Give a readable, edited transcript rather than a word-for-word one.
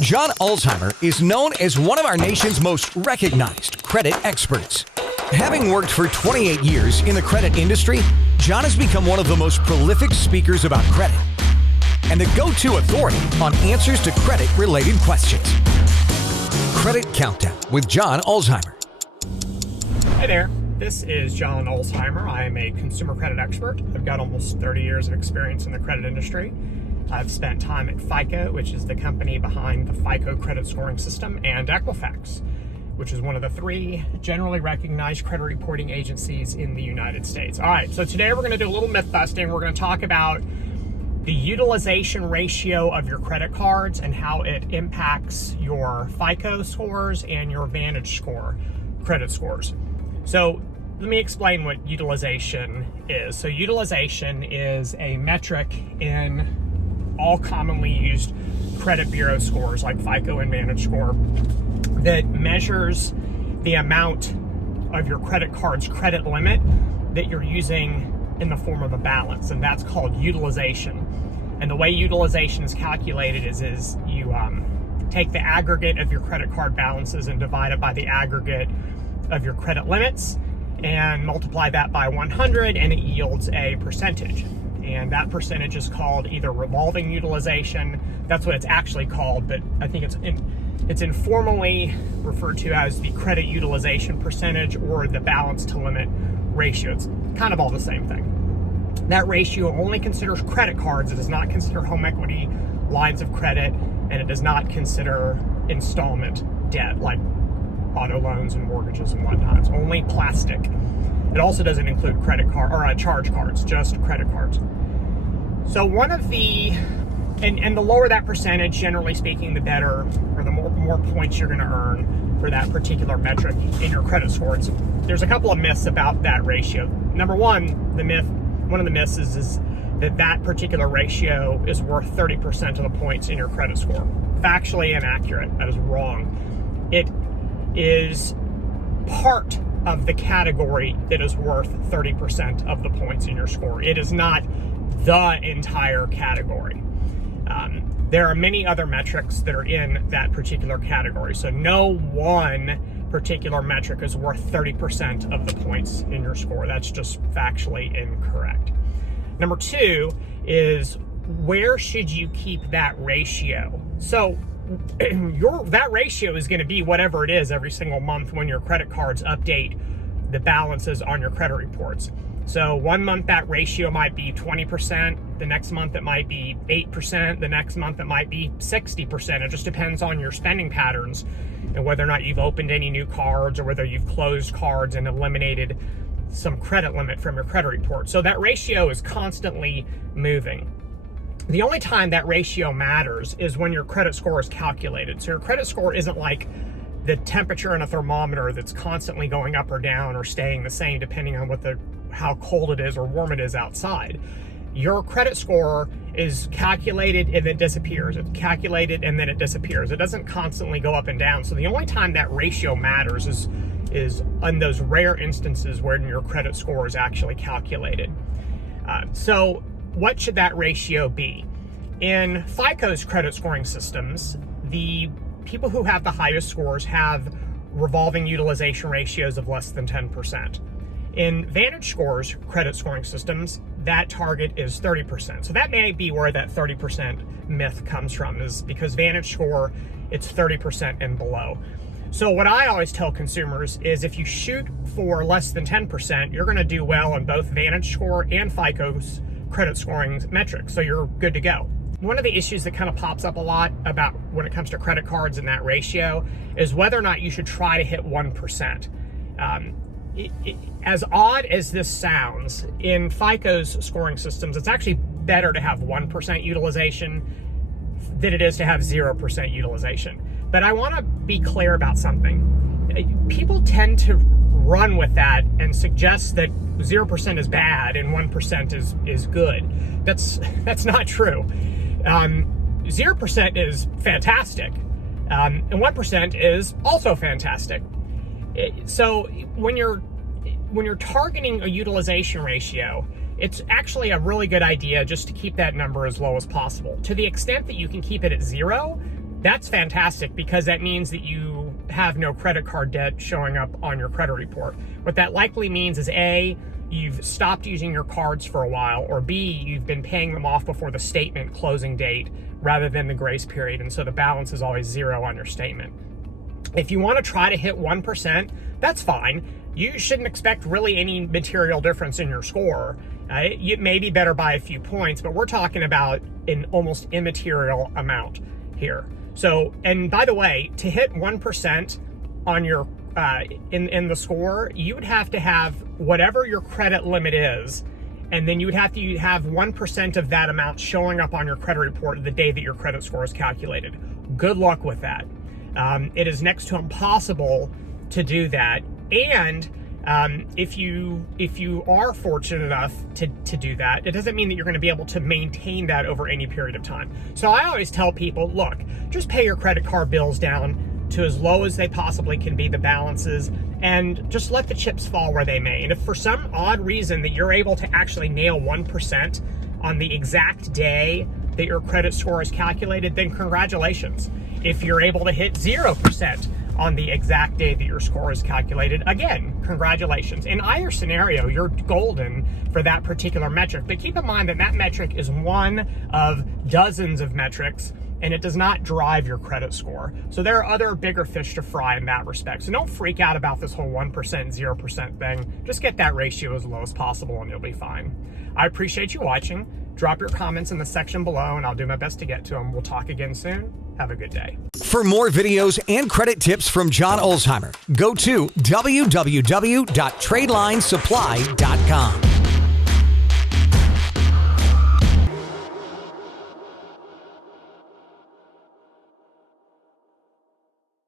John Ulzheimer is known as one of our nation's most recognized credit experts. Having worked for 28 years in the credit industry, John has become one of the most prolific speakers about credit and the go-to authority on answers to credit-related questions. Credit Countdown with John Ulzheimer. Hi there, this is John Ulzheimer. I am a consumer credit expert. I've got almost 30 years of experience in the credit industry. I've spent time at FICO, which is the company behind the FICO credit scoring system, and Equifax, which is one of the 3 generally recognized credit reporting agencies in the United States. All right, so today we're going to do a little myth busting. We're going to talk about the utilization ratio of your credit cards and how it impacts your FICO scores and your VantageScore credit scores. So let me explain what utilization is. So utilization is a metric in all commonly used credit bureau scores like FICO and VantageScore that measures the amount of your credit card's credit limit that you're using in the form of a balance, and that's called utilization. And the way utilization is calculated is you take the aggregate of your credit card balances and divide it by the aggregate of your credit limits and multiply that by 100, and it yields a percentage. And that percentage is called either revolving utilization. That's what it's actually called, but I think it's informally referred to as the credit utilization percentage or the balance to limit ratio. It's kind of all the same thing. That ratio only considers credit cards. It does not consider home equity lines of credit, and it does not consider installment debt like auto loans and mortgages and whatnot. It's only plastic. It also doesn't include credit card or charge cards, just credit cards. So one of the, and the lower that percentage, generally speaking, the better, or the more points you're going to earn for that particular metric in your credit scores. There's a couple of myths about that ratio. Number one, one of the myths is that particular ratio is worth 30% of the points in your credit score. Factually inaccurate. That is wrong. It is part of the category that is worth 30% of the points in your score. It is not the entire category. There are many other metrics that are in that particular category. So no one particular metric is worth 30% of the points in your score. That's just factually incorrect. Number 2 is, where should you keep that ratio? So that ratio is going to be whatever it is every single month when your credit cards update the balances on your credit reports. So one month that ratio might be 20%, the next month it might be 8%, the next month it might be 60%. It just depends on your spending patterns and whether or not you've opened any new cards or whether you've closed cards and eliminated some credit limit from your credit report. So that ratio is constantly moving. The only time that ratio matters is when your credit score is calculated. So your credit score isn't like the temperature in a thermometer that's constantly going up or down or staying the same depending on how cold it is or warm it is outside. Your credit score is calculated and then disappears. It's calculated and then it disappears. It doesn't constantly go up and down. So the only time that ratio matters is in those rare instances where your credit score is actually calculated. So what should that ratio be? In FICO's credit scoring systems, the people who have the highest scores have revolving utilization ratios of less than 10%. In VantageScore's credit scoring systems, that target is 30%. So that may be where that 30% myth comes from, is because VantageScore, it's 30% and below. So what I always tell consumers is if you shoot for less than 10%, you're going to do well on both VantageScore and FICO's credit scoring metrics. So you're good to go. One of the issues that kind of pops up a lot about when it comes to credit cards and that ratio is whether or not you should try to hit 1%. As odd as this sounds, in FICO's scoring systems, it's actually better to have 1% utilization than it is to have 0% utilization. But I want to be clear about something. People tend to run with that and suggest that 0% is bad and 1% is good. That's not true. 0% is fantastic, and 1% is also fantastic. So when you're targeting a utilization ratio, it's actually a really good idea just to keep that number as low as possible. To the extent that you can keep it at 0, That's fantastic because that means that you have no credit card debt showing up on your credit report. What that likely means is A, you've stopped using your cards for a while, or B, you've been paying them off before the statement closing date rather than the grace period, and so the balance is always zero on your statement. If you want to try to hit 1%, that's fine. You shouldn't expect really any material difference in your score. It may be better by a few points, but we're talking about an almost immaterial amount here. So, and by the way, to hit 1% on your in the score, you would have to have whatever your credit limit is, and then you would have to have 1% of that amount showing up on your credit report the day that your credit score is calculated. Good luck with that. It is next to impossible to do that. And if you are fortunate enough to do that, it doesn't mean that you're going to be able to maintain that over any period of time. So I always tell people, look, just pay your credit card bills down to as low as they possibly can be, the balances, and just let the chips fall where they may. And if for some odd reason that you're able to actually nail 1% on the exact day that your credit score is calculated, then congratulations. If you're able to hit 0% on the exact day that your score is calculated, again, congratulations. In either scenario, you're golden for that particular metric. But keep in mind that that metric is one of dozens of metrics, and it does not drive your credit score. So there are other bigger fish to fry in that respect. So don't freak out about this whole 1%, 0% thing. Just get that ratio as low as possible and you'll be fine. I appreciate you watching. Drop your comments in the section below and I'll do my best to get to them. We'll talk again soon. Have a good day. For more videos and credit tips from John Ulzheimer, go to www.tradelinesupply.com.